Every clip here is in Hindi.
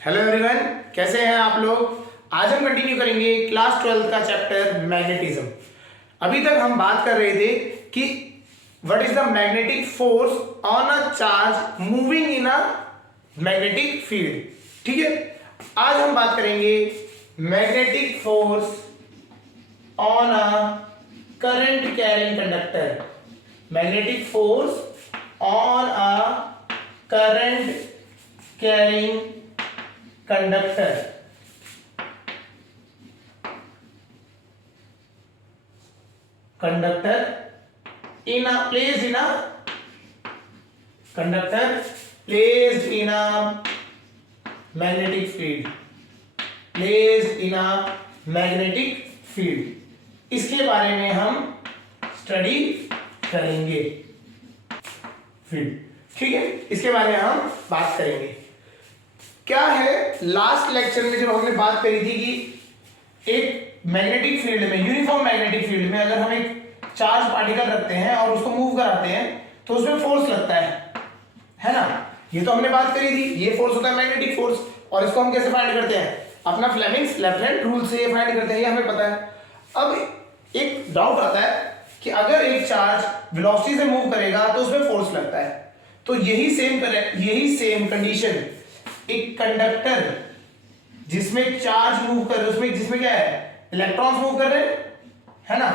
हेलो एवरीवन, कैसे हैं आप लोग। आज हम कंटिन्यू करेंगे क्लास 12 का चैप्टर मैग्नेटिज्म। अभी तक हम बात कर रहे थे कि what is the magnetic force on a charge moving in a magnetic field. ठीक है, आज हम बात करेंगे magnetic force on a current carrying conductor. Magnetic force on a current carrying conductor. Conductor in a placed in a conductor placed in a magnetic field, placed in a magnetic field। इसके बारे में हम स्टडी करेंगे। फील्ड, ठीक है, इसके बारे में हम बात करेंगे। क्या है, लास्ट लेक्चर में जब हमने बात करी थी कि एक मैग्नेटिक फील्ड में, यूनिफॉर्म मैग्नेटिक फील्ड में अगर हम एक चार्ज पार्टिकल रखते हैं और उसको मूव कराते हैं तो उसमें फोर्स लगता है ना। ये तो हमने बात करी थी, ये फोर्स होता है मैग्नेटिक फोर्स। और इसको हम कैसे फाइंड करते हैं, अपना फ्लेमिंग्स लेफ्ट हैंड रूल से फाइंड करते हैं, ये हमें पता है। अब एक डाउट आता है कि अगर एक चार्ज वेलोसिटी से मूव करेगा तो उसमें फोर्स लगता है। तो यही सेम कंडीशन एक कंडक्टर जिसमें चार्ज मूव कर रहे हैं, उसमें जिसमें क्या है, इलेक्ट्रॉन्स मूव कर रहे हैं, है ना।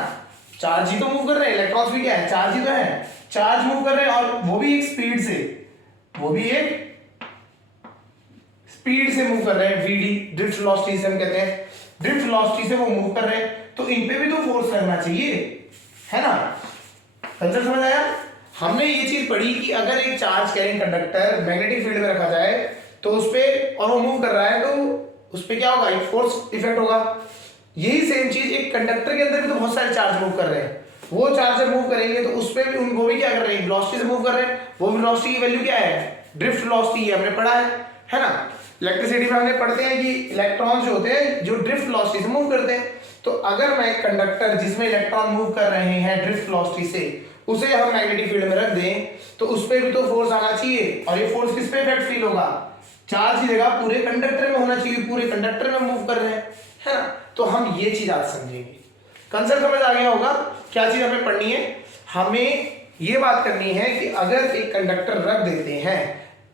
चार्ज ही तो मूव कर रहे हैं, इलेक्ट्रॉन्स भी क्या है, चार्ज ही तो है। चार्ज मूव कर रहे हैं और वो भी एक स्पीड से, मूव कर रहे हैं। वीडी, ड्रिफ्ट वेलोसिटी से हम कहते हैं, ड्रिफ्ट वेलोसिटी से वो मूव कर रहे हैं, तो इन पे भी तो फोर्स लगना चाहिए, है ना। कंसेप्ट समझ आया। हमने ये चीज पढ़ी कि अगर एक charge carrying conductor magnetic field में रखा जाए तो उस पे, और वो मूव कर रहा है तो उस पे क्या होगा, एक फोर्स इफेक्ट होगा। यही सेम चीज एक कंडक्टर के अंदर भी तो बहुत सारे चार्ज मूव कर रहे हैं। वो चार्ज जब मूव करेंगे तो उस पे भी उनको भी क्या कर रहे हैं, वेलोसिटी से मूव कर रहे हैं। वो वेलोसिटी की वैल्यू क्या है, ड्रिफ्ट वेलोसिटी, हमने पढ़ा है ना। इलेक्ट्रिसिटी में हमने पढ़ते हैं कि इलेक्ट्रॉन जो होते हैं जो ड्रिफ्ट वेलोसिटी से मूव करते हैं। तो अगर मैं एक कंडक्टर जिसमें इलेक्ट्रॉन मूव कर रहे हैं ड्रिफ्ट वेलोसिटी से, उसे हम मैग्नेटिक फील्ड में रख दें तो उस पे भी तो फोर्स आना चाहिए। और ये फोर्स किस पे इफेक्ट फील होगा, चार्ज की जगह पूरे कंडक्टर में होना चाहिए, पूरे कंडक्टर में मूव कर रहे हैं, है ना। तो हम ये चीज आज समझेंगे। कंसेप्ट समझ आ गया होगा। क्या चीज हमें पढ़नी है, हमें ये बात करनी है कि अगर एक कंडक्टर रख देते हैं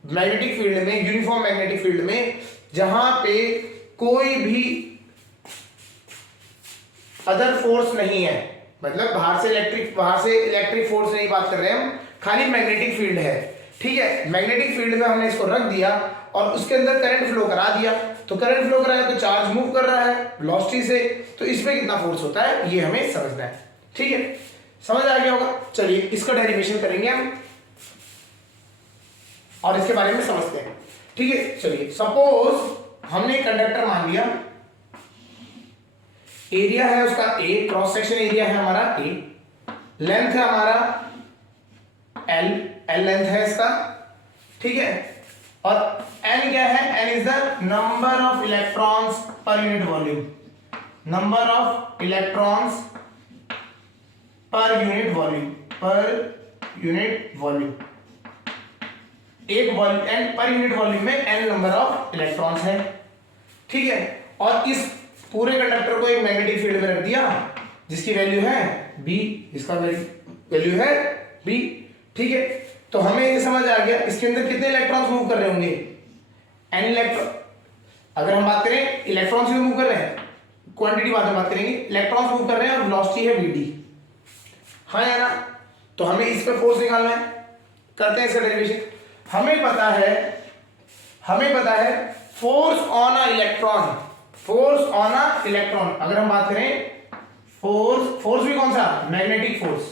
मैग्नेटिक फील्ड में, यूनिफॉर्म मैग्नेटिक फील्ड में, जहां पे कोई भी अदर फोर्स नहीं है, मतलब बाहर से इलेक्ट्रिक फोर्स नहीं बात कर रहे हैं हम, खाली मैग्नेटिक फील्ड है, ठीक है। मैग्नेटिक फील्ड में हमने इसको रख दिया और उसके अंदर करंट फ्लो करा दिया। तो करंट फ्लो करा है तो चार्ज मूव कर रहा है वेलोसिटी से, तो इसमें कितना फोर्स होता है ये हमें समझना है, ठीक है। समझ आ गया होगा। चलिए इसका डेरिवेशन करेंगे हम और इसके बारे में समझते हैं, ठीक है। चलिए सपोज हमने कंडक्टर मान लिया, एरिया है उसका ए, क्रॉस सेक्शन एरिया है हमारा ए, लेंथ है हमारा एल लेंथ है इसका, ठीक है। और एन क्या है, N is the number of electrons per unit volume, number of electrons per unit volume, एक volume N per unit volume में एन नंबर ऑफ इलेक्ट्रॉन्स है, ठीक है। और इस पूरे कंडक्टर को एक मैग्नेटिक फील्ड में रख दिया जिसकी वैल्यू है बी, जिसका वैल्यू है बी, ठीक है। तो हमें ये समझ आ गया इसके अंदर कितने इलेक्ट्रॉन्स मूव कर रहे होंगे, एन इलेक्ट्रॉन। अगर हम बात करें इलेक्ट्रॉन्स भी मूव कर रहे हैं, क्वांटिटी बाद में बात करेंगे, इलेक्ट्रॉन्स मूव कर रहे हैं और वेलोसिटी है वीडी, हाँ है ना। तो हमें इस पर फोर्स निकालना है, करते हैं इसका डेरिवेशन। हमें पता है फोर्स ऑन अ इलेक्ट्रॉन, अगर हम बात करें फोर्स भी कौन सा, मैग्नेटिक फोर्स,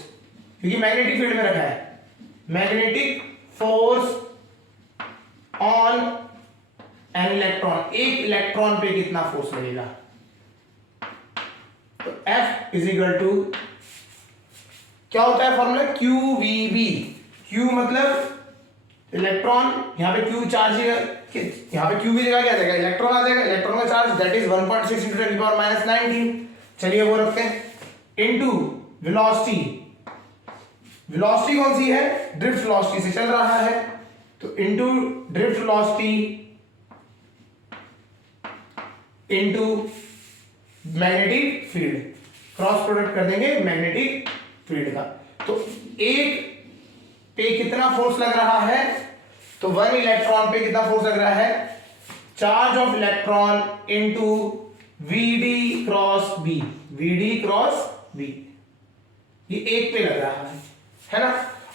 क्योंकि मैग्नेटिक फील्ड में रखा है। Magnetic force on an electron, एक इलेक्ट्रॉन पे कितना फोर्स लगेगा, तो F इज इक्वल टू क्या होता है फॉर्मूला, QVB। Q मतलब इलेक्ट्रॉन, यहाँ पे Q चार्ज, यहाँ पे Q की जगह क्या आ जाएगा, इलेक्ट्रॉन आ जाएगा, इलेक्ट्रॉन का चार्ज दैट इज 1.6 × 10⁻⁹ चलिए वो रखते हैं, इनटू वेलोसिटी। वेलोसिटी कौन सी है, ड्रिफ्ट वेलोसिटी से चल रहा है, तो into drift velocity into magnetic field, cross product कर देंगे मैग्नेटिक फील्ड का। तो एक पे कितना फोर्स लग रहा है, तो 1 इलेक्ट्रॉन पे कितना फोर्स लग रहा है, charge of electron into Vd cross B, Vd cross B, ये एक पे लग रहा है ना।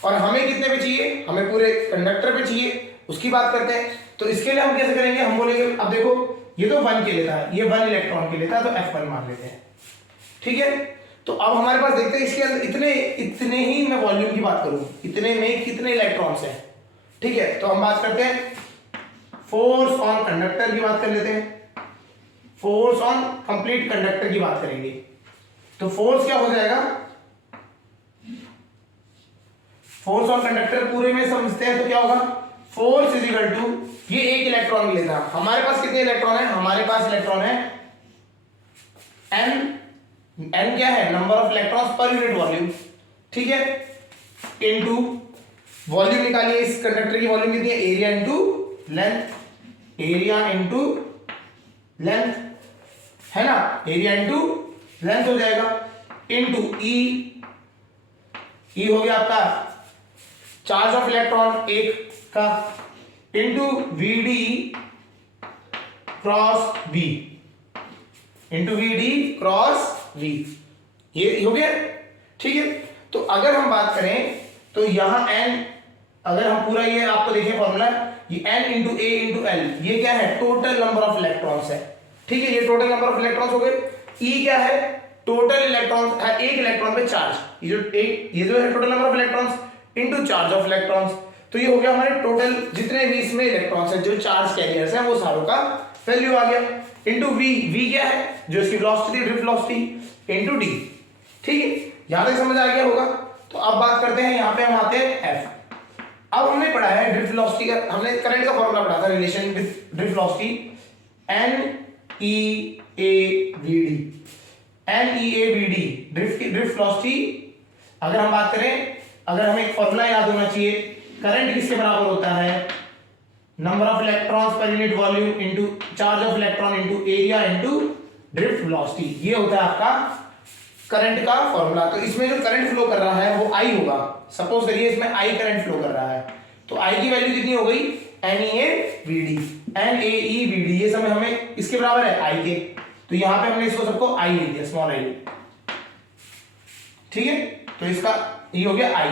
और हमें कितने पे चाहिए, हमें पूरे कंडक्टर पे चाहिए, उसकी बात करते हैं। तो इसके लिए हम कैसे करेंगे, हम बोलेंगे अब देखो ये तो 1 के लिए था, ये 1 इलेक्ट्रॉन के लिए था, तो F1 मान लेते हैं, ठीक है। तो अब हमारे पास देखते हैं इसके अंदर इतने ही मैं वॉल्यूम की बात करूं, इतने में कितने इलेक्ट्रॉन्स हैं, ठीक है। तो हम बात करते हैं फोर्स ऑन कंडक्टर की बात कर लेते हैं, फोर्स ऑन कंप्लीट कंडक्टर की बात करेंगे। तो फोर्स क्या हो जाएगा, फोर्स ऑन कंडक्टर पूरे में समझते हैं तो क्या होगा, फोर्स इज इक्वल टू, ये एक इलेक्ट्रॉन के लिए था, हमारे पास कितने इलेक्ट्रॉन है, हमारे पास इलेक्ट्रॉन है n, n क्या है, number of electrons per unit volume, ठीक है, इनटू वॉल्यूम निकालिए, इस कंडक्टर की वॉल्यूम कितनी है, area into length, area into length, है ना, एरिया इनटू लेंथ हो जाएगा, इनटू ई हो गया आपका चार्ज ऑफ इलेक्ट्रॉन एक का, into Vd cross B, into Vd cross V, ये हो गया, ठीक है। तो अगर हम बात करें तो यहां n, अगर हम पूरा ये आपको देखिए फॉर्मूला, ये n इंटू ए इंटू एल, ये क्या है, टोटल नंबर ऑफ इलेक्ट्रॉन्स है, ठीक है, ये टोटल नंबर ऑफ इलेक्ट्रॉन्स हो गए। E क्या है, टोटल इलेक्ट्रॉन्स है, एक इलेक्ट्रॉन पे चार्ज, ये जो है total number of electrons into charge of electrons, तो ये हो गया हमारे टोटल जितने भी इसमें इलेक्ट्रॉन्स हैं जो चार्ज कैरियर्स हैं वो सारों का वैल्यू आ गया, इनटू v क्या है, जो इसकी velocity drift velocity, into d, ठीक है, यहां तक समझ आ गया होगा। तो अब बात करते हैं, यहां पे हम आते हैं f। अब हमने पढ़ा है ड्रिफ्ट वेलोसिटी का, हमने करंट का फॉर्मूला पढ़ा था, relation with drift velocity NEAVD, NEAVD drift velocity. अगर हम बात करें, अगर हमें एक फॉर्मूला याद होना चाहिए, करंट किसके बराबर होता है, number of electrons per unit volume into charge of electron into area into drift velocity, ये होता है आपका करंट का फॉर्मूला। तो इसमें जो करंट फ्लो कर रहा है वो I होगा, सपोज करिए इसमें I करंट फ्लो कर रहा है, तो I की वैल्यू कितनी हो गई, NEAVD, NAEVD, ये समय हमें इसके बराबर है I के, तो यहां पे हमने इसको सबको I लिख दिया, स्मॉल I, ठीक है। तो इसका ये हो गया I।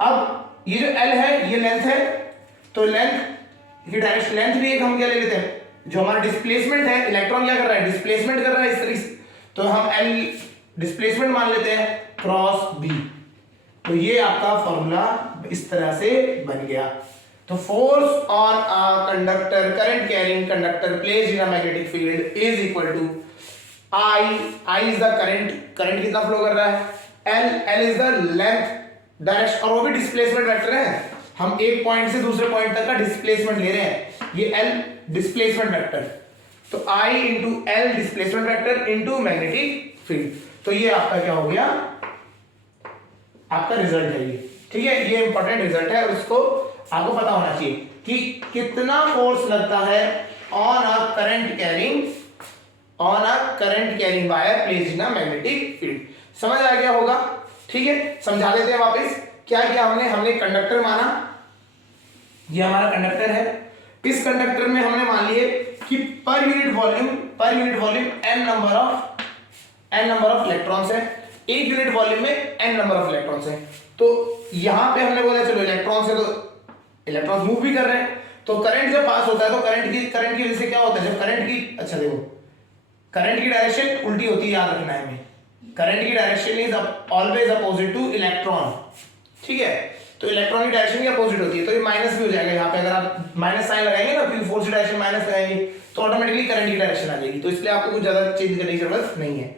अब ये जो L है ये लेंथ है, तो लेंथ की डायरेक्शन, लेंथ भी एक हम क्या ले लेते हैं, जो हमारा डिस्प्लेसमेंट है, इलेक्ट्रॉन क्या कर रहा है, डिस्प्लेसमेंट कर रहा है इस तरीके से, तो हम L डिस्प्लेसमेंट मान लेते हैं क्रॉस B। तो ये आपका फॉर्मूला इस तरह से बन गया। तो force on a conductor, current carrying conductor placed in a magnetic field is equal to I is the current, current कितना फ्लो कर रहा है, L is the length direction, और वो भी डिस्प्लेसमेंट वेक्टर है, हम एक पॉइंट से दूसरे पॉइंट तक का डिस्प्लेसमेंट ले रहे हैं, ये L डिस्प्लेसमेंट वेक्टर, तो I into L displacement vector into magnetic field. तो ये आपका क्या हो गया, आपका रिजल्ट है ये, ठीक है, ये इंपॉर्टेंट रिजल्ट है और इसको आपको पता होना चाहिए कि कितना फोर्स लगता है on a current carrying wire placed in a magnetic field. समझ आ गया होगा, ठीक है। समझा देते हैं वापस, क्या किया हमने कंडक्टर माना, ये हमारा कंडक्टर है, इस कंडक्टर में हमने मान लिए कि पर unit volume n number of electrons है, एक यूनिट वॉल्यूम में n नंबर ऑफ इलेक्ट्रॉन्स है। तो यहां पे हमने बोला चलो इलेक्ट्रॉन्स है तो इलेक्ट्रॉन्स मूव भी कर रहे हैं, तो करंट जब पास होता है तो करंट की वजह से क्या होता है, जब करंट की, अच्छा देखो करंट की डायरेक्शन उल्टी होती है, याद रखना है हमें, करंट की direction is always opposite two electron, ठीक है, तो इलेक्ट्रॉन की डायरेक्शन की अपोजिट होती है, तो ये माइनस भी हो जाएगा यहाँ पे, अगर आप माइनस साइन लगाएंगे ना, क्योंकि फोर्स की डायरेक्शन माइनस लगाएंगे तो ऑटोमेटिकली करंट की डायरेक्शन आ जाएगी, तो इसलिए आपको कुछ ज्यादा चेंज करने की जरूरत नहीं है।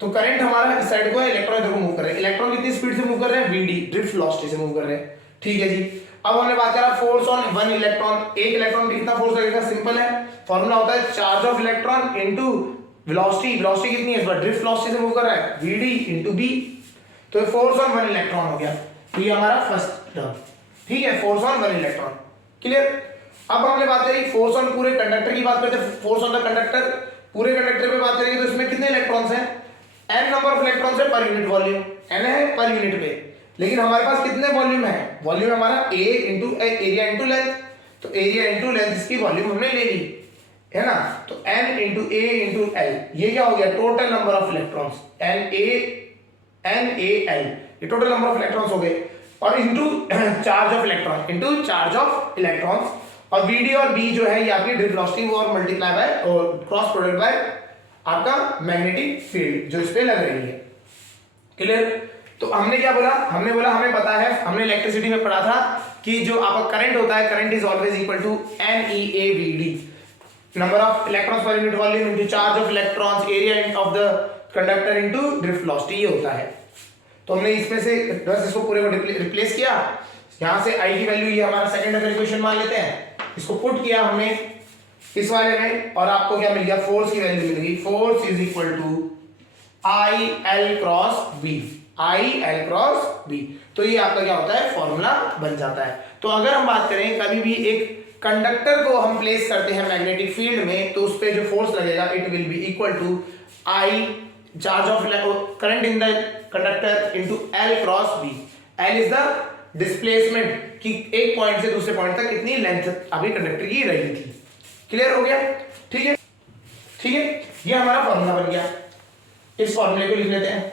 तो करंट हमारा इस साइड को है, इलेक्ट्रॉन इधर को मूव कर रहे हैं, इलेक्ट्रॉन कितनी स्पीड से मूव कर रहे हैं, Vd ड्रिफ्ट वेलोसिटी से मूव कर रहे हैं, ठीक है जी। अब हमने बात करा फोर्स ऑन वन इलेक्ट्रॉन, एक इलेक्ट्रॉन पे कितना फोर्स लगेगा, सिंपल है, फॉर्मूला होता है charge of electron into velocity कितनी है, इस बार ड्रिफ्ट वेलोसिटी से मूव कर रहा है, Vd इनटू B, तो फोर्स ऑन वन इलेक्ट्रॉन हो गया, तो ये हमारा फर्स्ट टर्म, ठीक है, force on one electron, clear. अब हमने बात करी फोर्स ऑन पूरे कंडक्टर की बात करते हैं, फोर्स ऑन द कंडक्टर, पूरे कंडक्टर पे बात करेंगे तो इसमें कितने इलेक्ट्रॉन्स हैं, n नंबर ऑफ इलेक्ट्रॉन्स है पर यूनिट वॉल्यूम, n है पर यूनिट पे, लेकिन हमारे पास कितने वॉल्यूम है, वॉल्यूम हमारा a into area into length, तो एरिया इंटू लेंथ इसकी वॉल्यूम हमने ले ली है ना, तो n into a into l, ये क्या हो गया total number of electrons, NaL, ये टोटल नंबर ऑफ इलेक्ट्रॉन्स हो गए, और into charge of electron, into charge of electrons, और Vd और B जो है ये आपकी ड्रिफ्ट वेलोसिटी और मल्टीप्लाई बाय और क्रॉस प्रोडक्ट बाय आपका मैग्नेटिक फील्ड जो इस पे लग रही है। क्लियर? तो हमने क्या बोला, हमने बोला हमें पता है, हमने इलेक्ट्रिसिटी में पढ़ा था कि जो आपका करंट होता है, current is always equal to NeAVD, number of electrons per unit volume into charge of electrons, area of the conductor into drift velocity, ये होता है। तो हमने इसमें से बस इसको पूरे को रिप्लेस किया, यहां से I की वैल्यू ये हमारा सेकंड ऑर्डर इक्वेशन मान लेते हैं, इसको पुट किया हमने इस वाले में, और आपको क्या मिल गया, फोर्स की वैल्यू मिल गई, force is equal to IL cross B, IL cross B, तो ये आपका क्या होता है फॉर्मूला बन जाता है। तो अगर हम बात करें कभी भी एक कंडक्टर को हम प्लेस करते हैं मैग्नेटिक फील्ड में, तो उस पे जो फोर्स लगेगा it will be equal to I charge of current in the conductor into L cross B, L is the displacement कि एक पॉइंट से दूसरे पॉइंट तक कितनी लेंथ अभी कंडक्टर की रही थी। क्लियर हो गया? ठीक है, ठीक है, ये हमारा फॉर्मूला बन गया, इस फॉर्मूले को लिख लेते हैं।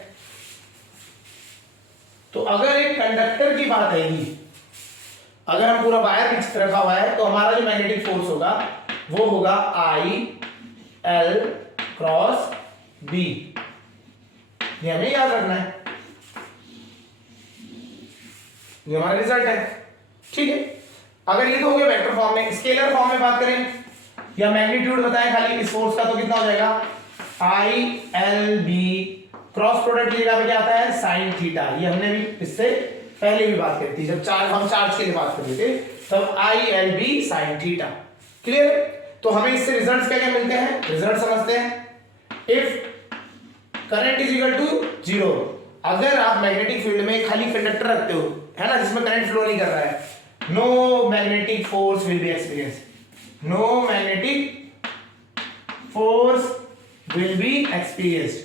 तो अगर एक कंडक्टर की बात आएगी, अगर हम पूरा वायर रखा हुआ है, तो हमारा जो मैग्नेटिक फोर्स होगा वो होगा IL क्रॉस B, ये हमें याद रखना है, ये हमारा रिजल्ट है। ठीक है, अगर ये तो हो गया वेक्टर फॉर्म में, स्केलर फॉर्म में बात करें या मैग्नीट्यूड बताएं खाली इस फोर्स का, तो कितना हो जाएगा ILB क्रॉस प्रोडक्ट ये पे क्या आता है साइन थीटा, ये हमने भी इससे पहले भी बात करी थी, जब हम चार्ज के लिए बात कर रहे थे तब ILB साइन थीटा। क्लियर? तो हमें इससे रिजल्ट्स क्या क्या मिलते हैं, रिजल्ट समझते हैं। If current is equal to 0, अगर आप मैग्नेटिक फील्ड में खाली कंडक्टर रखते हो है ना, जिसमें करंट फ्लो नहीं कर रहा है, no magnetic force will be experience, no magnetic force will be experienced,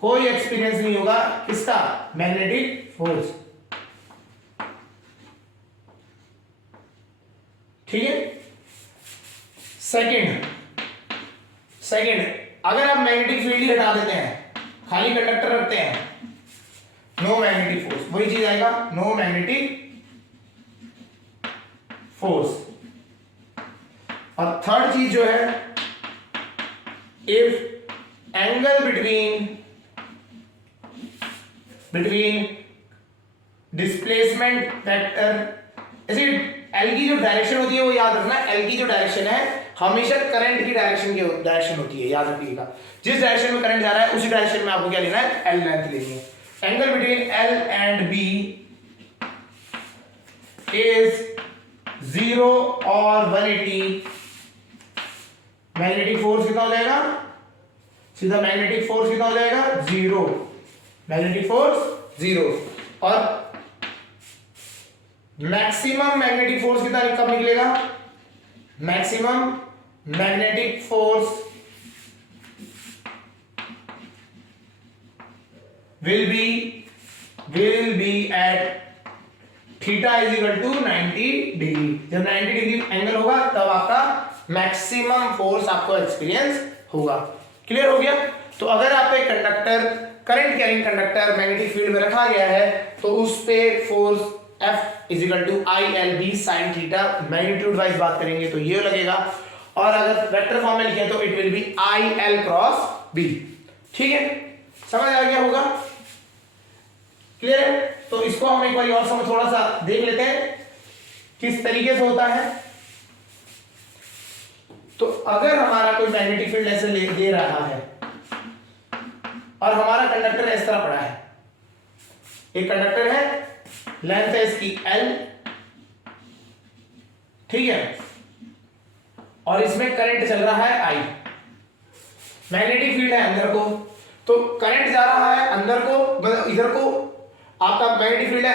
कोई एक्सपीरियंस नहीं होगा किसका, मैग्नेटिक फोर्स। ठीक है, सेकंड अगर आप मैग्नेटिक फील्ड ही हटा देते हैं, खाली कंडक्टर रखते हैं, नो मैग्नेटिक फोर्स, वही चीज आएगा नो मैग्नेटिक फोर्स। और थर्ड चीज जो है, if angle between displacement vector, ऐसे एल की जो डायरेक्शन होती है वो याद रखना, एल की जो डायरेक्शन है हमेशा करंट की डायरेक्शन होती है, याद रखिएगा, जिस डायरेक्शन में करंट जा रहा है उसी डायरेक्शन में आपको क्या लेना है, एल लेंथ लेनी है। Angle between L and B is 0 और 180, मैग्नेटिक फोर्स कितना हो जाएगा, सीधा मैग्नेटिक फोर्स कितना हो जाएगा 0, मैग्नेटिक फोर्स 0, और मैक्सिमम मैग्नेटिक फोर्स कितना कब निकलेगा, maximum magnetic force will be at theta is equal to 90 degree, जब 90 डिग्री एंगल होगा तब आपका मैक्सिमम फोर्स आपको एक्सपीरियंस होगा। क्लियर हो गया? तो अगर आप एक conductor, current carrying conductor magnetic field में रखा गया है, तो उस पे force F is equal to ILB sine theta, magnitude wise बात करेंगे तो ये लगेगा, और अगर वेक्टर फॉर्म में लिखे तो it will B IL cross B। ठीक है, समझ आ गया होगा? क्लियर है? तो इसको हम एक बार और समझ थोड़ा सा देख लेते हैं किस तरीके से होता है। तो अगर हमारा कोई मैग्नेटिक फील्ड ऐसे दे रहा है और हमारा कंडक्टर इस तरह पड़ा है, एक कंडक्टर है, लेंथ है इसकी L, ठीक है, और इसमें करंट चल रहा है I, मैग्नेटिक फील्ड है अंदर को, तो करंट जा रहा है अंदर को, इधर को आपका मैग्नेटिक फील्ड है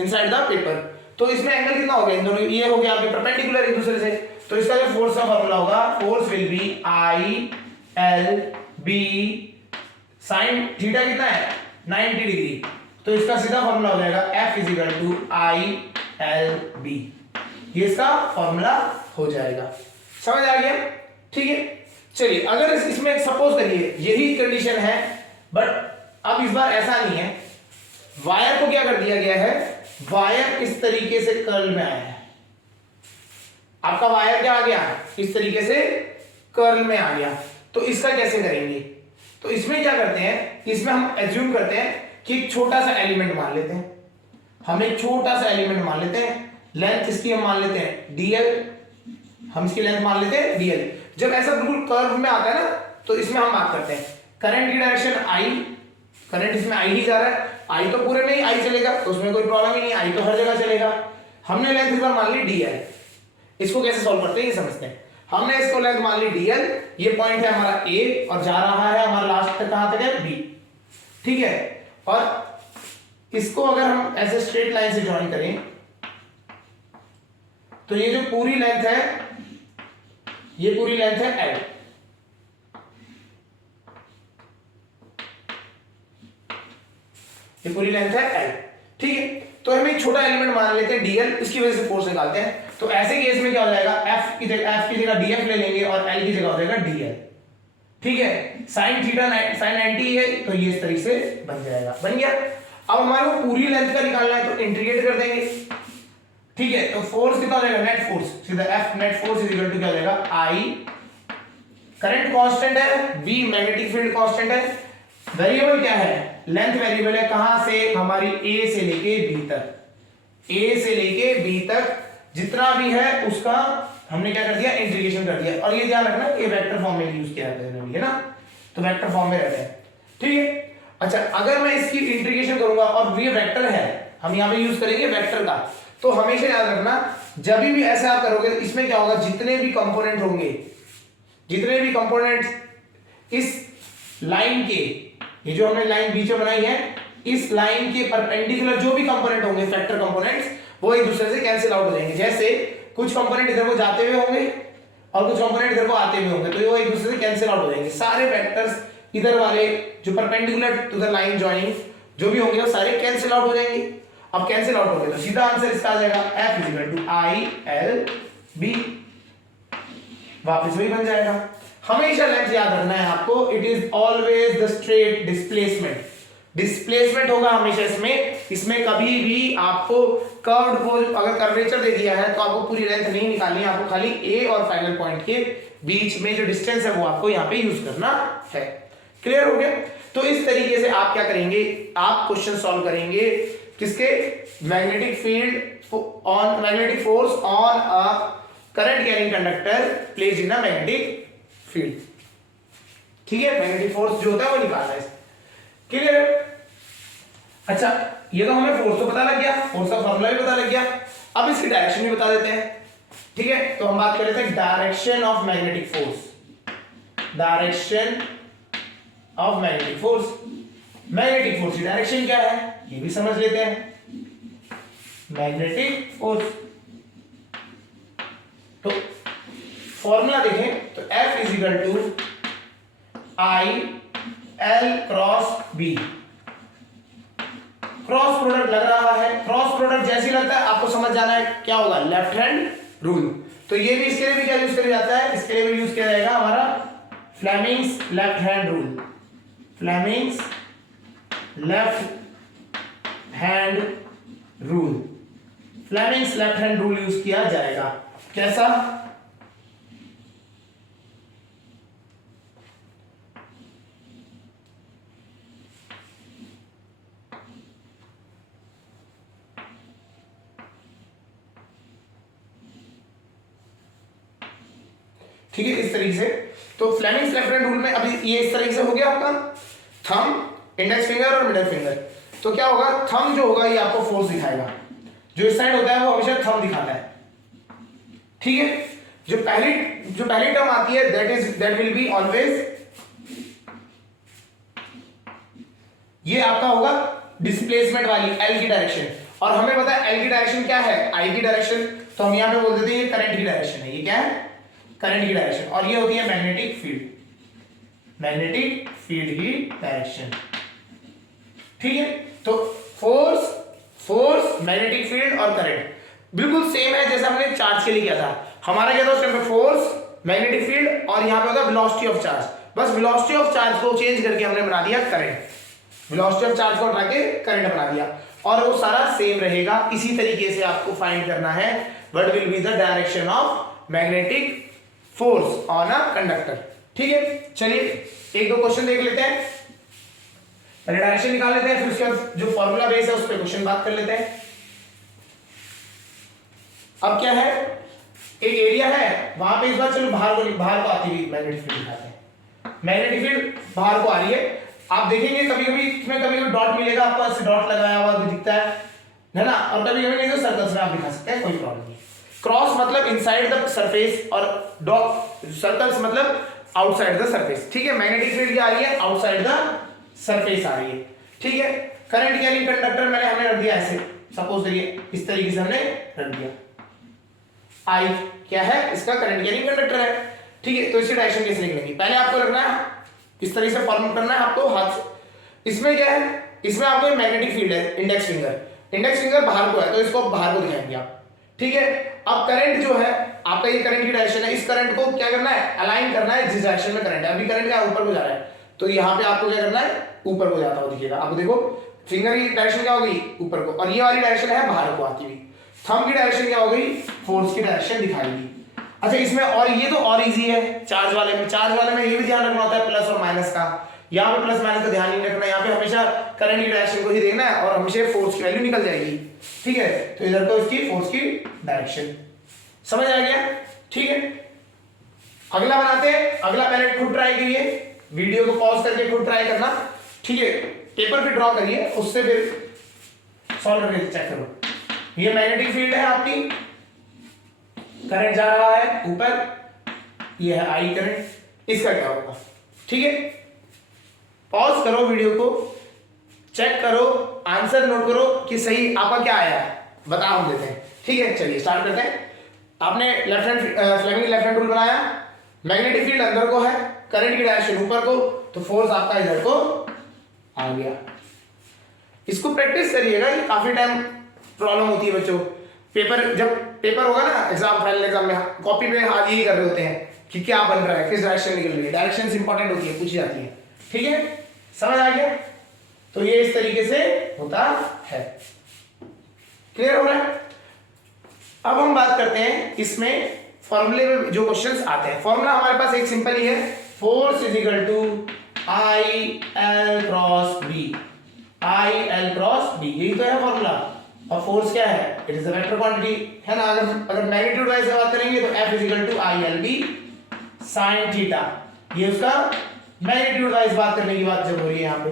इनसाइड द पेपर, तो इसमें एंगल कितना हो गया इन दोनों, ये हो गया आपके परपेंडिकुलर एक दूसरे से, तो इसका जो फोर्स का फॉर्मूला होगा, force will be I L B sine theta कितना है 90 डिग्री, तो इसका सीधा फॉर्मूला हो जाएगा F is two I L B, ये इसका फॉर्मूला हो जाएगा। समझ आ गया? ठीक है, चलिए अगर इसमें सपोज करिए यही कंडीशन है, बट अब इस बार ऐसा नहीं है, वायर को क्या कर दिया गया है, वायर इस तरीके से कर्ल में आया है, आपका वायर क्या आ गया इस तरीके से कर्ल में आ गया, तो इसका कैसे करेंगे? तो इसमें क्या करते हैं, इसमें हम एज्यूम करते हैं कि एक छोटा सा एलिमेंट मान लेते हैं, हम एक छोटा सा एलिमेंट मान लेते हैं, लेंथ इसकी हम मान लेते हैं dl, हम इसकी लेंथ मान लेते हैं dl। जब ऐसा बिल्कुल कर्व में आता है ना, तो इसमें हम बात करते हैं करंट की डायरेक्शन I, करंट इसमें I ही जा रहा है, I तो पूरे में ही I चलेगा, तो उसमें कोई प्रॉब्लम ही नहीं, I तो हर जगह चलेगा। हमने लेंथ इस बार मान ली dl, इसको कैसे सॉल्व करते हैं ये समझते हैं। हमने इसको लेंथ मान ली dl, ये पॉइंट है हमारा A और जा रहा है हमारा लास्ट तक कहां तक है B, ठीक है, और इसको अगर हम ऐसे स्ट्रेट लाइन से ज्वाइन करें तो ये जो पूरी लेंथ है, ये पूरी लेंथ है L, ये पूरी लेंथ है L, ठीक है। तो हम एक छोटा एलिमेंट मान लेते हैं dl, इसकी वजह से फोर्स निकालते हैं, तो ऐसे केस में क्या हो जाएगा, F की जगह df ले लेंगे और L की जगह हो जाएगा dl, ठीक है। साइन थीटा साइन 90 है, तो ये इस तरीके से बन जाएगा, बन गया। अब हमारे को पूरी लेंथ का निकालना है, तो इंटीग्रेट कर देंगे, ठीक है। तो फोर्स कितना हो जाएगा, नेट फोर्स, सीधा F net force is equal to क्या हो जाएगा, I, करंट कांस्टेंट है, B मैग्नेटिक फील्ड कांस्टेंट है, वेरिएबल क्या है, लेंथ वेरिएबल है, कहां से, हमारी A से लेके B तक, A से लेके B तक जितना भी है उसका हमने क्या कर दिया, इंटीग्रेशन कर दिया। और ये ध्यान रखना ये वेक्टर फॉर्म में यूज किया है ना, तो वेक्टर फॉर्म में रहता है, ठीक है। अच्छा, अगर मैं इसकी इंटीग्रेशन करूंगा और ये वेक्टर है, हम यहां पे यूज करेंगे वेक्टर का, तो हमेशा याद रखना जब भी ऐसे आप करोगे, इसमें क्या होगा, जितने भी कंपोनेंट होंगे, जितने भी कंपोनेंट इस लाइन के, ये जो हमने लाइन बीच में बनाई है, इस लाइन के परपेंडिकुलर जो भी कंपोनेंट होंगे फैक्टर कंपोनेंट्स, वो एक दूसरे से कैंसिल आउट हो जाएंगे। जैसे कुछ कंपोनेंट इधर को जाते हुए होंगे और कुछ कंपोनेंट इधर को आते हुए होंगे, तो वो एक दूसरे से कैंसिल आउट हो जाएंगे। सारे वेक्टर्स इधर वाले जो perpendicular to the line joining जो भी होंगे वो सारे कैंसिल आउट हो जाएंगे। अब कैंसिल आउट हो गए तो सीधा आंसर इसका आ जाएगा F is equal to I L B, वापस वही बन जाएगा। हमेशा लेंथ याद रखना है आपको, it is always the straight displacement, displacement होगा हमेशा इसमें कभी भी आपको कर्व्ड को अगर कर्वेचर दे दिया है तो आपको पूरी लेंथ नहीं निकालनी है, आपको खाली A और फाइनल पॉइंट के बीच में जो डिस्टेंस है वो आपको यहाँ पे यूज करना है। क्लियर हो गया? तो इस तरीके से आप क्या करेंगे, आप क्वेश्चन सॉल्व करेंगे किसके, magnetic field on magnetic force on a current carrying conductor placed in a magnetic field, ठीक है। मैग्नेटिक फोर्स जो होता है वो निकालना है, क्लियर? अच्छा, ये तो हमें फोर्स तो पता लग गया, फोर्स का फॉर्मूला भी पता लग गया, अब इसकी डायरेक्शन भी बता देते हैं, ठीक है। तो हम बात कर रहे थे direction of magnetic force, direction of magnetic force, magnetic force की डायरेक्शन क्या है ये भी समझ लेते हैं। मैग्नेटिक फोर्स, तो फॉर्मूला देखें तो F is equal to I L cross B, cross product लग रहा है, क्रॉस प्रोडक्ट जैसे लगता है आपको समझ जाना है क्या होगा, लेफ्ट हैंड रूल। तो ये भी इसके लिए भी क्या यूज किया जाता है, इसके लिए भी यूज किया जाएगा हमारा Fleming's left hand rule, Fleming's left hand rule, Fleming's left hand rule use किया जाएगा। कैसा, ठीक है, इस तरीके से। तो फ्लेमिंग्स लेफ्ट हैंड रूल में अभी ये इस तरीके से हो गया आपका थंब, इंडेक्स फिंगर और मिडिल फिंगर। तो क्या होगा, थंब जो होगा ये आपको फोर्स दिखाएगा, जो इस साइड होता है वो हमेशा थंब दिखाता है, ठीक है। जो पहली टर्म आती है दैट विल बी ऑलवेज, ये आपका होगा डिस्प्लेसमेंट वाली L की डायरेक्शन, और हमें पता है एल की डायरेक्शन क्या है, आई की डायरेक्शन, तो हम यहाँ पे बोल देते हैं ये करंट की डायरेक्शन है। ये क्या है, करंट की डायरेक्शन, और ये होती है मैग्नेटिक फील्ड, मैग्नेटिक फील्ड की डायरेक्शन। ठीक है, तो फोर्स मैग्नेटिक फील्ड और करंट बिल्कुल सेम है जैसा हमने चार्ज के लिए किया था। हमारा क्या था उस टाइम पे, फोर्स मैग्नेटिक फील्ड और यहाँ पे होगा वेलोसिटी ऑफ चार्ज। बस वेलोसिटी ऑफ चार्ज को चेंज करके हमने बना दिया करंट, वेलोसिटी ऑफ चार्ज को हटा के करंट बना दिया, और वो सारा सेम रहेगा। इसी तरीके से आपको फाइंड करना है what will be the direction of magnetic force on a conductor. ठीक है, चलिए एक दो क्वेश्चन देख लेते हैं, पहले डायरेक्शन निकाल लेते हैं, फिर उसके बाद जो फॉर्मूला बेस है उस पर क्वेश्चन बात कर लेते हैं। अब क्या है, एक एरिया है वहां पे, इस बार चलो बाहर को आती हुई मैग्नेटिक फील्ड दिखाते हैं। मैग्नेटिक फील्ड बाहर को आ रही है, आप देखेंगे कभी कभी इसमें कभी कभी डॉट मिलेगा आपको, ऐसे डॉट लगाया हुआ भी दिखता है ना, और कभी कभी नहीं तो सर्कल्स में आप दिखा सकते हैं, कोई प्रॉब्लम नहीं। क्रॉस मतलब इनसाइड द सरफेस, और डॉट सर्कल्स मतलब आउटसाइड द सरफेस। ठीक है, मैग्नेटिक फील्ड क्या आ रही है, आउटसाइड द सरफेस आ रही है। ठीक है, करंट कैरिंग कंडक्टर हमने रख दिया ऐसे, सपोज करिए इस तरीके से हमने रख दिया, आई क्या है, इसका करंट कैरिंग कंडक्टर है। ठीक है, तो इसकी डायरेक्शन कैसे निकलेगी, पहले आपको रखना है इस तरीके से फॉर्म करना है आपको हाथ से। इसमें क्या है, इसमें आपको मैग्नेटिक फील्ड है, इंडेक्स फिंगर बाहर को है, तो इसको बाहर को दिखाएंगे आप। ठीक है, अब करंट जो है आपका, ये करंट की डायरेक्शन है, इस करंट को क्या करना है, अलाइन करना है जिस डायरेक्शन में करंट है। अभी करंट क्या ऊपर को जा रहा है, तो यहाँ पे आपको क्या करना है, ऊपर को जाता हुआ दिखेगा। अब देखो फिंगर की डायरेक्शन क्या हो गई, ऊपर को, और ये वाली डायरेक्शन है बाहर को आती हुई। थंब की डायरेक्शन क्या हो गई, फोर्स की डायरेक्शन दिखाएगी। अच्छा, इसमें और ये तो और इजी है, चार्ज वाले में ये भी ध्यान रखना होता है प्लस और माइनस का। यहाँ पे प्लस माइनस का ध्यान नहीं रखना, यहाँ पे हमेशा करंट की डायरेक्शन को ही देखना है, और हमेशा फोर्स की वैल्यू निकल जाएगी। ठीक है, तो इधर को इसकी फोर्स की डायरेक्शन समझ आ गया। ठीक है, अगला बनाते हैं, अगला पहले खुद ट्राई करिए, वीडियो को पॉज करके खुद ट्राई करना। ठीक है, पेपर पे ड्रॉ करिए, उससे फिर सॉल्व करके चेक करो। ये मैग्नेटिक फील्ड है आपकी, करंट जा रहा है ऊपर, ये है आई करंट, इसका क्या होगा। ठीक है, पॉज करो वीडियो को, चेक करो, आंसर नोट करो कि सही आपका क्या आया है, बता हम देते हैं। ठीक है, चलिए स्टार्ट करते हैं। आपने left hand Fleming left hand rule बनाया, मैग्नेटिक फील्ड अंदर को है, करंट की डायरेक्शन ऊपर को, तो फोर्स आपका इधर को आ गया। इसको प्रैक्टिस करिएगा, ये काफी टाइम प्रॉब्लम होती है बच्चों, जब पेपर होगा ना एग्जाम, फाइनल एग्जाम में कॉपी पे हाथ यही कर रहे होते हैं कि क्या बन रहा है, किस डायरेक्शन निकल रही है, डायरेक्शन इंपॉर्टेंट होती है, पूछी जाती है। ठीक है, समझ आ गया, तो ये इस तरीके से होता है। क्लियर हो रहा है। अब हम बात करते हैं इसमें फॉर्मूले में जो क्वेश्चंस आते हैं। फॉर्मूला हमारे पास एक सिंपल ही है, force is equal to I L cross B, I L cross B, यही तो है फॉर्मूला। और फोर्स क्या है, it is a vector quantity, है ना। अगर मैग्नीट्यूड वाइज बात करेंगे तो F is equal to I L B sine theta, ये उसका मैग्नीट्यूड वाइज बात करने की बात जब हो रही है यहाँ पे,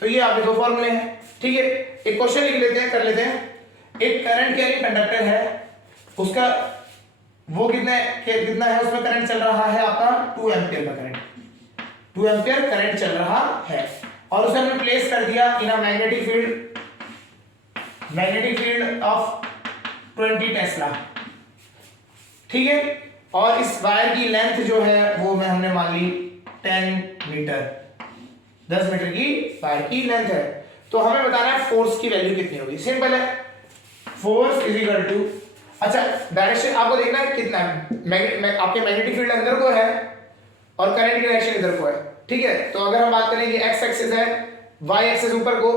तो ये आपके दो फॉर्मूले हैं। ठीक है, एक क्वेश्चन लिख लेते हैं, कर लेते हैं। एक करंट कैरिंग कंडक्टर है, उसका वो कितना है, उसमें करंट चल रहा है आपका 2 एम्पियर का करंट, 2 एम्पियर करंट चल रहा है, और उसे हमने प्लेस कर दिया in a magnetic field of 20 tesla. ठीक है, और इस वायर की लेंथ जो है वो हमने मान ली 10 मीटर, 10 मीटर की वायर की लेंथ है। तो हमें बताना है फोर्स की वैल्यू कितनी होगी। सिंपल है, फोर्स इज इक्वल टू, अच्छा डायरेक्शन आपको देखना है कितना है, आपके मैग्नेटिक फील्ड अंदर को है और करंट की डायरेक्शन इधर को है। ठीक है, तो अगर हम बात करें कि एक्स एक्सिस है, वाई एक्सिस ऊपर को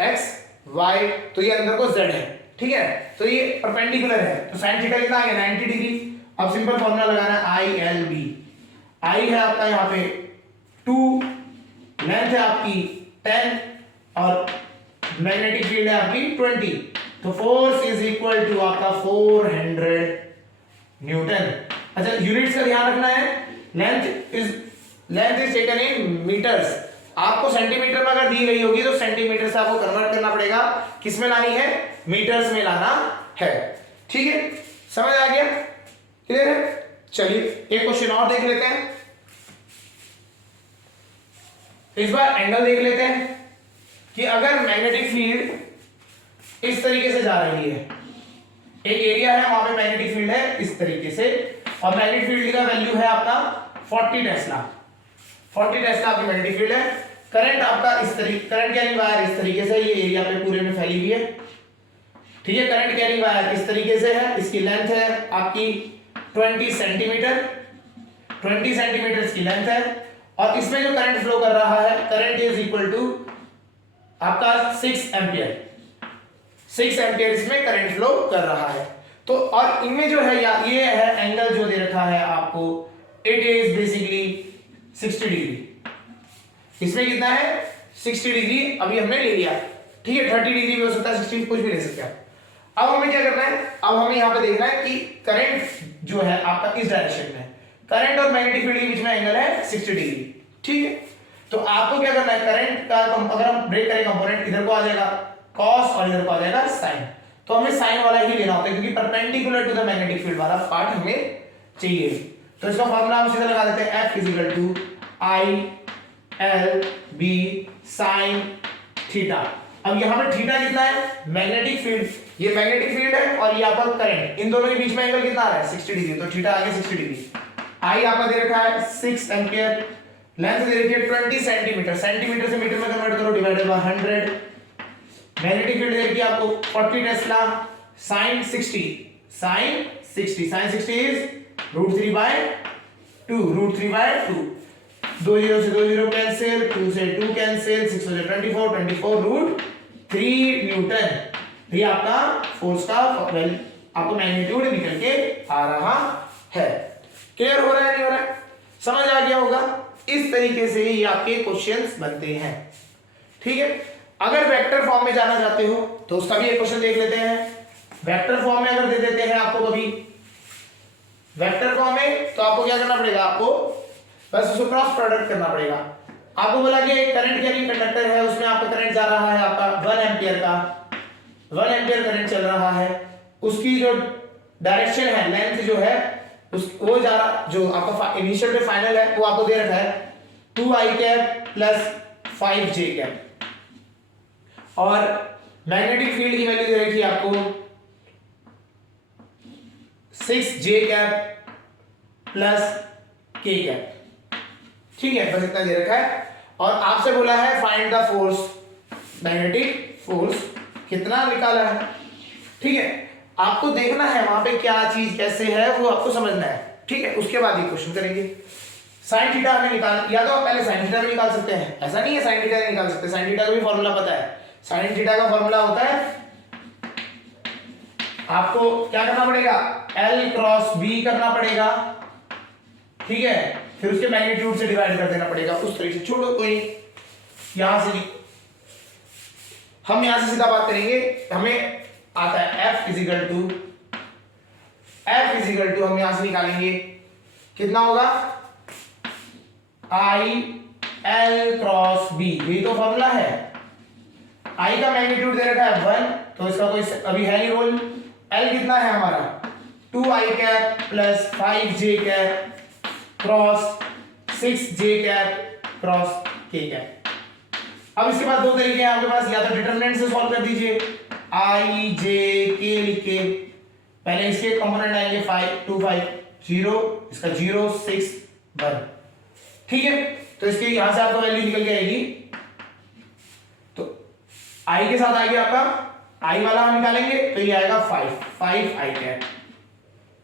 एक्स वाई, तो ये अंदर को जेड है। ठीक है, तो ये परपेंडिकुलर है, तो साइन थीटा कितना आ गया 90 डिग्री। अब सिंपल फॉर्मूला लगाना है आई एल बी, आई है आपका यहाँ पे 2, लेंथ है आपकी 10 और मैग्नेटिक फील्ड है आपकी 20, तो फोर्स इज इक्वल टू आपका 400 न्यूटन। अच्छा यूनिट्स का ध्यान रखना है, length is taken in metres, आपको सेंटीमीटर में अगर दी गई होगी तो सेंटीमीटर से आपको कन्वर्ट करना पड़ेगा, किसमें लानी है, मीटर्स में लाना है। ठीक है, समझ आ गया, क्लियर है। चलिए एक क्वेश्चन और देख लेते हैं, इस बार एंगल देख लेते हैं कि अगर मैग्नेटिक फील्ड इस तरीके से जा रही है, एक एरिया है वहां पे मैग्नेटिक फील्ड है इस तरीके से, और मैग्नेटिक फील्ड का वैल्यू है आपका 40 टेस्ला। 40 टेस्ला आपकी मैग्नेटिक फील्ड है। करंट आपका इस तरीके, करंट कैरिंग वायर इस तरीके से ये एरिया पे पूरे में फैली हुई है, ठीक है। करंट कैरिंग वायर इस तरीके से है, इसकी लेंथ है आपकी 20 सेंटीमीटर, 20 सेंटीमीटर इसकी लेंथ है, और इसमें जो करंट फ्लो कर रहा है, करंट इज इक्वल टू आपका 6 एम्पियर, 6 एम्पियर इसमें करंट फ्लो कर रहा है। तो और इनमें जो है या ये है एंगल जो दे रखा है आपको, इट इज बेसिकली 60 डिग्री। इसमें कितना है 60 डिग्री अभी हमने ले लिया, ठीक है। 30 डिग्री भी हो सकता है, 60 कुछ भी ले सकते हैं। अब हमें क्या करना है, अब हमें यहां पे देखना है कि करंट जो है आपका इस डायरेक्शन में, करंट और मैग्नेटिक फील्ड के बीच में एंगल है 60 डिग्री, ठीक है। तो आपको क्या करना है, करंट का अगर हम ब्रेक करें कंपोनेंट, इधर को आ जाएगा कॉस और इधर को आ जाएगा साइन, तो हमें साइन वाला ही लेना होता है क्योंकि perpendicular to the magnetic field वाला पार्ट हमें चाहिए। तो इसका फॉर्मूला हम सीधा लगा देते हैं, F = I L B sin theta. अब यहां पे थीटा कितना है, मैग्नेटिक फील्ड, ये मैग्नेटिक फील्ड है और ये आपका करंट, इन दोनों के बीच में एंगल कितना आ रहा है 60 डिग्री, तो थीटा आ गया 60 डिग्री। I आपका दे रखा है 6 एम्पियर, लेंथ दे रखी है 20 सेंटीमीटर, सेंटीमीटर से मीटर में कन्वर्ट करो, डिवाइडेड बाय 100। मैग्नेटिक फील्ड दे रखी है आपको 40 टेस्ला, sin 60, sin 60 इज √3/2, √3/2। 2 0 से 2 0 कैंसिल, 2 से 2 कैंसिल, 6 से 24, 24 √3 न्यूटन। ये आपका फोर्स का आपको मैग्नीट्यूड निकल के आ रहा है। क्लियर हो रहा है, नहीं हो रहा है, समझ आ गया होगा। इस तरीके से ये आपके क्वेश्चंस बनते हैं, ठीक है। अगर वेक्टर फॉर्म में जाना चाहते हो तो उसका भी एक क्वेश्चन देख लेते हैं। वेक्टर फॉर्म में अगर दे देते हैं आपको कभी वेक्टर फॉर्म में, तो आपको क्या करना पड़ेगा, आपको बस उसको क्रॉस प्रोडक्ट करना पड़ेगा। आपको बोला कि एक करंट कैरिंग कंडक्टर है, उसमें आपका करंट जा रहा है आपका 1 एम्पियर का, 1 एम्पियर करंट चल रहा है, उसकी जो डायरेक्शन है, लेंथ जो है उस वो जा रहा, जो आपका इनिशियल पे फाइनल है वो आपको दे रखा है 2i cap plus 5j cap, और मैग्नेटिक फील्ड की वैल्यू दे रखी है आपको 6j cap plus k cap, ठीक है। बस इतना दे रखा है, और आपसे बोला है find the force, magnetic force कितना निकाला है, ठीक है। आपको देखना है वहां पे क्या चीज कैसे है वो आपको समझना है, ठीक है। उसके बाद ये क्वेश्चन करेंगे। साइन थीटा हमें निकाल, या तो आप पहले साइन थीटा भी निकाल सकते हैं, ऐसा नहीं है साइन थीटा नहीं निकाल सकते, साइन थीटा का भी फॉर्मूला पता है। साइन थीटा का फॉर्मूला होता है, आपको क्या करना पड़ेगा, L क्रॉस B करना पड़ेगा, ठीक है। फिर उसके मैग्नीट्यूड से डिवाइड कर देना पड़ेगा, उस तरीके से। छोड़ो कोई, यहां से हम यहां से सीधा बात करेंगे। हमें आता है F = हम यहां से निकालेंगे, कितना होगा, I L क्रॉस B, यही तो फॉर्मूला है। I का मैग्नीट्यूड दे रखा है 1, तो इसका कोई अभी है नहीं रोल। L कितना है हमारा 2i cap plus 5j cap cross 6j cap cross k cap. अब इसके बाद दो तरीके हैं आपके पास, या तो डिटरमिनेंट से सॉल्व कर दीजिए, i j k लिख के, पहले इसके कंपोनेंट आएंगे 5 2 5 0, इसका 0 6 1, ठीक है। तो इसके यहां से आपको वैल्यू निकल के आएगी, तो i के साथ आएगी आपका i वाला हम निकालेंगे तो ये आएगा 5i कैप।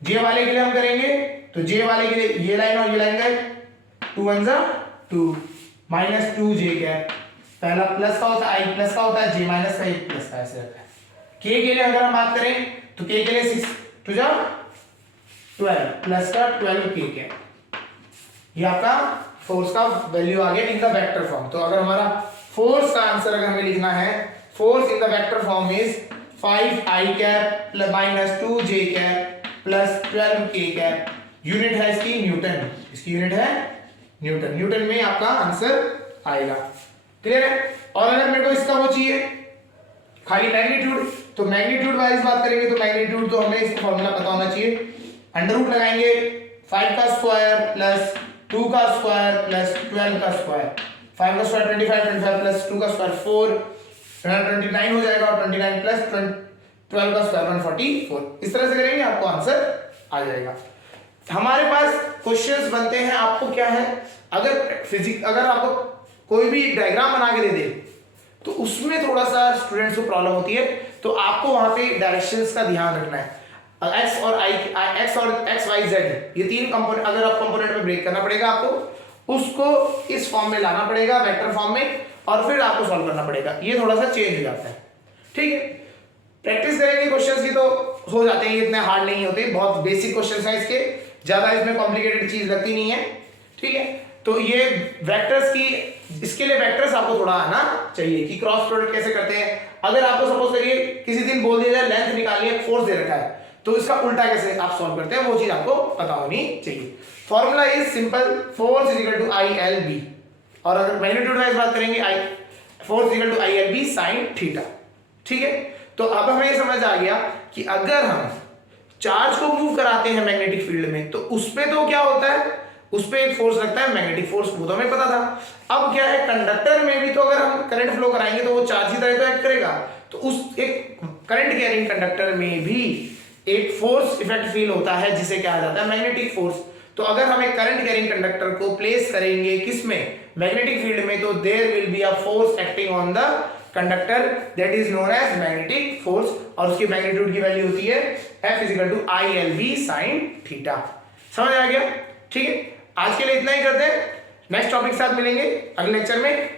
j वाले के लिए हम करेंगे तो j वाले के लिए ये लाइन और ये लाइन गए, 2 1 जा 2 माइनस 2j कैप, पहला प्लस का होता है, i प्लस का होता है, j माइनस का, एक प्लस का, ऐसे रहता है। k के लिए अगर हम बात करें तो k के लिए 6 2 जा 12 प्लस का 12 k कैप। ये आपका फोर्स का वैल्यू आ गया इन द वेक्टर फॉर्म। तो अगर हमारा फोर्स का आंसर अगर हमें लिखना है, force in the vector form is 5i cap minus 2j cap plus 12k cap. Unit है इसकी न्यूटन, इसकी यूनिट है न्यूटन, न्यूटन में आपका आंसर आएगा। क्लियर है। और अगर मेरे को इसका वो चाहिए खाली मैग्नीट्यूड, तो मैग्नीट्यूड वाइज बात करेंगे तो मैग्नीट्यूड तो हमें इसका फॉर्मूला पता होना चाहिए। अंडर रूट लगाएंगे 5 का स्क्वायर प्लस 2 का स्क्वायर प्लस 12 का स्क्वायर, 5 का स्क्वायर 25 25 प्लस 2 का स्क्वायर 4, 29 हो जाएगा और 29 प्लस 12 का स्क्वायर 144। इस तरह से करेंगे आपको आंसर आ जाएगा। हमारे पास क्वेश्चंस बनते हैं, आपको क्या है, अगर आपको कोई भी डायग्राम बना के दे दे तो उसमें थोड़ा सा स्टूडेंट्स को प्रॉब्लम होती है, तो आपको वहां पे डायरेक्शंस का ध्यान रखना है। एक्स और एक्स वाई जेड ये तीन कंपोनेंट अगर आप कंपोनेंट में ब्रेक करना पड़ेगा, आपको उसको इस फॉर्म में लाना पड़ेगा, वेक्टर फॉर्म में, और फिर आपको सॉल्व करना पड़ेगा। ये थोड़ा सा चेंज हो जाता है, ठीक है। प्रैक्टिस करेंगे क्वेश्चंस की तो हो जाते हैं, इतने हार्ड नहीं होते, बहुत बेसिक क्वेश्चंस हैं इसके, ज्यादा इसमें कॉम्प्लिकेटेड चीज लगती नहीं है, ठीक है। तो ये वेक्टर्स की, इसके लिए वेक्टर्स आपको थोड़ा आना चाहिए कि क्रॉस प्रोडक्ट कैसे करते हैं। अगर आपको सपोज करिए किसी दिन बोल दिया जाए लेंथ निकालनी है, फोर्स दे रखा है, तो इसका उल्टा कैसे आप सॉल्व करते हैं वो चीज आपको पता होनी चाहिए। Formula is simple, force is equal to I L B, और अगर मैग्नीट्यूड वाइज बात करेंगे force is equal to I L B sine theta, ठीक है। तो अब हमें समझ आ गया कि अगर हम चार्ज को मूव कराते हैं मैग्नेटिक फील्ड में तो उसपे तो क्या होता है, उस पे एक फोर्स लगता है, मैग्नेटिक फोर्स, वो तो हमें पता था। अब क्या है, कंडक्टर में भी तो अगर हम करंट फ्लो कराएंगे तो वो चार्ज की तरह तो एक्ट करेगा, तो उस एक करंट कैरिंग कंडक्टर में भी एक फोर्स इफेक्ट फील होता है जिसे कहा जाता है मैग्नेटिक फोर्स। तो अगर हम एक करंट कैरिंग कंडक्टर को प्लेस करेंगे किसमें, मैग्नेटिक फील्ड में, तो there will be a force acting on the conductor that is known as magnetic force, और उसकी मैग्नीट्यूड की वैल्यू होती है F is equal to I L B sine theta. समझ आ गया, ठीक है। आज के लिए इतना ही करते हैं, नेक्स्ट टॉपिक के साथ मिलेंगे अगले लेक्चर में।